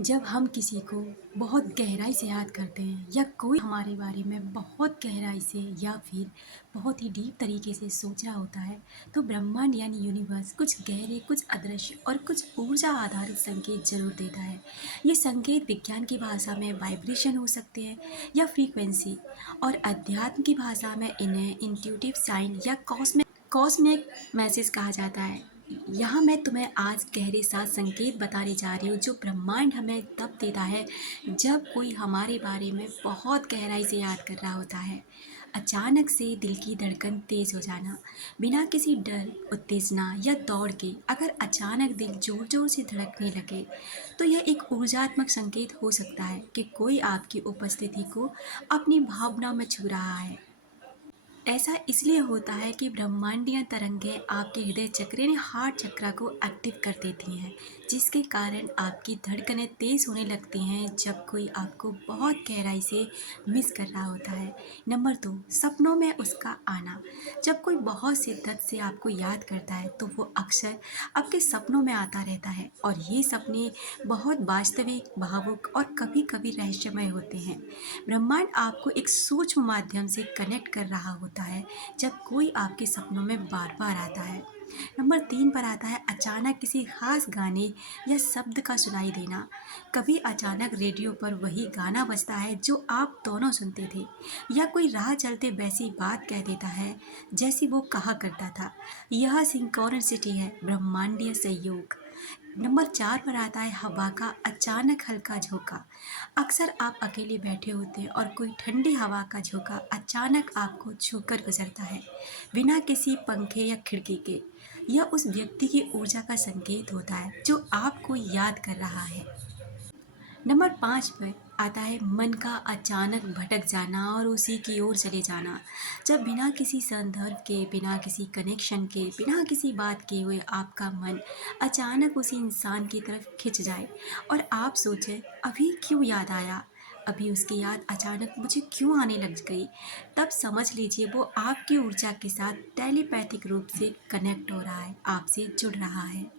जब हम किसी को बहुत गहराई से याद करते हैं या कोई हमारे बारे में बहुत गहराई से या फिर बहुत ही डीप तरीके से सोच रहा होता है, तो ब्रह्मांड यानी यूनिवर्स कुछ गहरे, कुछ अदृश्य और कुछ ऊर्जा आधारित संकेत जरूर देता है। ये संकेत विज्ञान की भाषा में वाइब्रेशन हो सकते हैं या फ्रीक्वेंसी, और अध्यात्म की भाषा में इन्हें इंट्यूटिव साइन या कॉस्मिक मैसेज कहा जाता है। यहाँ मैं तुम्हें आज गहरे 7 संकेत बताने जा रही हूँ जो ब्रह्मांड हमें तब देता है जब कोई हमारे बारे में बहुत गहराई से याद कर रहा होता है। अचानक से दिल की धड़कन तेज हो जाना, बिना किसी डर, उत्तेजना या दौड़ के अगर अचानक दिल जोर जोर से धड़कने लगे, तो यह एक ऊर्जात्मक संकेत हो सकता है कि कोई आपकी उपस्थिति को अपनी भावना में छू रहा है। ऐसा इसलिए होता है कि ब्रह्मांडीय तरंगें आपके हृदय चक्र यानी हार्ट चक्र को एक्टिव कर देती हैं, जिसके कारण आपकी धड़कनें तेज होने लगती हैं जब कोई आपको बहुत गहराई से मिस कर रहा होता है। नंबर 2, सपनों में उसका आना। जब कोई बहुत शिद्दत से आपको याद करता है तो वो अक्सर आपके सपनों में आता रहता है, और ये सपने बहुत वास्तविक, भावुक और कभी कभी रहस्यमय होते हैं। ब्रह्मांड आपको एक सूक्ष्म माध्यम से कनेक्ट कर रहा होता है जब कोई आपके सपनों में बार बार आता है। नंबर 3 पर आता है अचानक किसी खास गाने या शब्द का सुनाई देना। कभी अचानक रेडियो पर वही गाना बजता है जो आप दोनों सुनते थे, या कोई राह चलते वैसी बात कह देता है जैसी वो कहा करता था। यह सिंक्रोनिसिटी है, ब्रह्मांडीय सहयोग। नंबर 4 पर आता है हवा का अचानक हल्का झोंका। अक्सर आप अकेले बैठे होते हैं और कोई ठंडी हवा का झोंका अचानक आपको छूकर गुजरता है, बिना किसी पंखे या खिड़की के। यह उस व्यक्ति की ऊर्जा का संकेत होता है जो आपको याद कर रहा है। नंबर 5 पर आता है मन का अचानक भटक जाना और उसी की ओर चले जाना। जब बिना किसी संदर्भ के, बिना किसी कनेक्शन के, बिना किसी बात के हुए आपका मन अचानक उसी इंसान की तरफ खिंच जाए और आप सोचें अभी क्यों याद आया, अभी उसकी याद अचानक मुझे क्यों आने लग गई, तब समझ लीजिए वो आपकी ऊर्जा के साथ टेलीपैथिक रूप से कनेक्ट हो रहा है, आपसे जुड़ रहा है।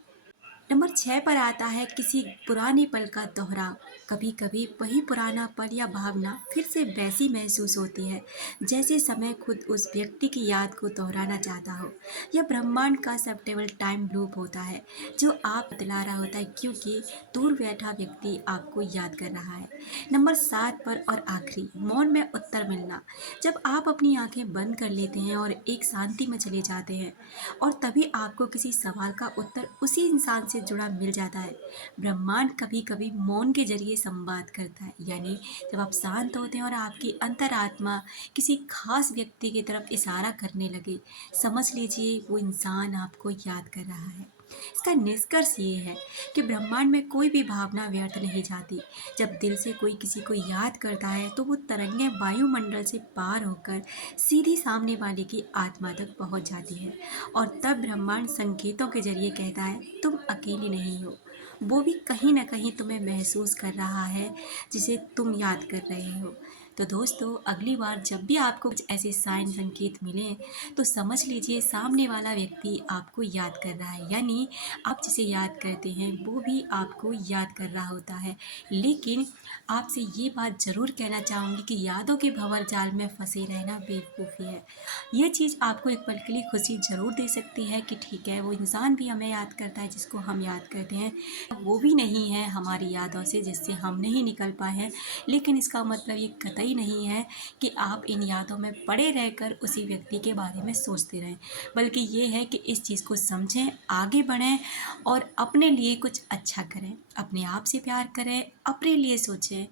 नंबर 6 पर आता है किसी पुराने पल का दोहराव। कभी कभी वही पुराना पल या भावना फिर से वैसी महसूस होती है जैसे समय खुद उस व्यक्ति की याद को दोहराना चाहता हो। यह ब्रह्मांड का सबटेबल टाइम लूप होता है जो आप बतला रहा होता है, क्योंकि दूर बैठा व्यक्ति आपको याद कर रहा है। नंबर 7 पर और आखिरी, मौन में उत्तर मिलना। जब आप अपनी आंखें बंद कर लेते हैं और एक शांति में चले जाते हैं, और तभी आपको किसी सवाल का उत्तर उसी इंसान से जुड़ा मिल जाता है। ब्रह्मांड कभी कभी मौन के जरिए संवाद करता है, यानी जब आप शांत होते हैं और आपकी अंतरात्मा किसी खास व्यक्ति की तरफ इशारा करने लगे, समझ लीजिए वो इंसान आपको याद कर रहा है। इसका निष्कर्ष ये है कि ब्रह्मांड में कोई भी भावना व्यर्थ नहीं जाती। जब दिल से कोई किसी को याद करता है तो वो तरंगें वायुमंडल से पार होकर सीधी सामने वाले की आत्मा तक पहुंच जाती है, और तब ब्रह्मांड संकेतों के जरिए कहता है तुम अकेले नहीं हो, वो भी कहीं ना कहीं तुम्हें महसूस कर रहा है जिसे तुम याद कर रहे हो। तो दोस्तों, अगली बार जब भी आपको कुछ ऐसे साइन संकेत मिलें तो समझ लीजिए सामने वाला व्यक्ति आपको याद कर रहा है, यानी आप जिसे याद करते हैं वो भी आपको याद कर रहा होता है। लेकिन आपसे ये बात ज़रूर कहना चाहूँगी कि यादों के भंवर जाल में फंसे रहना बेवकूफ़ी है। ये चीज़ आपको एक पल के लिए खुशी ज़रूर दे सकती है कि ठीक है, वो इंसान भी हमें याद करता है जिसको हम याद करते हैं, वो भी नहीं है हमारी यादों से जिससे हम नहीं निकल पाए हैं। लेकिन इसका मतलब ये कतई नहीं है कि आप इन यादों में पड़े रहकर उसी व्यक्ति के बारे में सोचते रहें, बल्कि ये है कि इस चीज़ को समझें, आगे बढ़ें और अपने लिए कुछ अच्छा करें, अपने आप से प्यार करें, अपने लिए सोचें।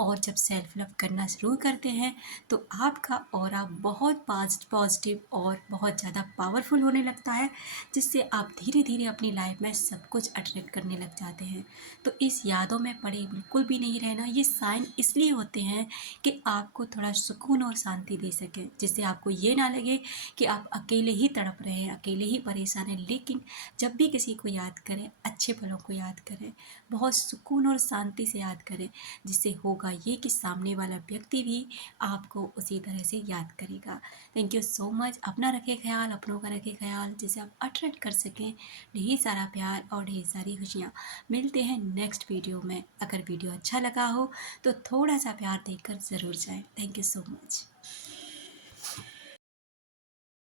और जब सेल्फ लव करना शुरू करते हैं तो आपका ऑरा बहुत पॉजिटिव और बहुत ज़्यादा पावरफुल होने लगता है, जिससे आप धीरे धीरे अपनी लाइफ में सब कुछ अट्रैक्ट करने लग जाते हैं। तो इस यादों में पड़े बिल्कुल भी नहीं रहना। ये साइन इसलिए होते हैं कि आपको थोड़ा सुकून और शांति दे सकें, जिससे आपको ये ना लगे कि आप अकेले ही तड़प रहे हैं, अकेले ही परेशान हैं। लेकिन जब भी किसी को याद करें, अच्छे पलों को याद करें, बहुत सुकून और शांति से याद करें, जिससे होगा ये कि सामने वाला व्यक्ति भी आपको उसी तरह से याद करेगा। Thank you so much. अपना रखें ख्याल, अपनों का रखें ख्याल, जिसे आप अट्रैक्ट कर सकें ढेर सारा प्यार और ढेर सारी खुशियाँ। मिलते हैं नेक्स्ट वीडियो में। अगर वीडियो अच्छा लगा हो तो थोड़ा सा प्यार देकर ज़रूर जाएं। Thank you so much.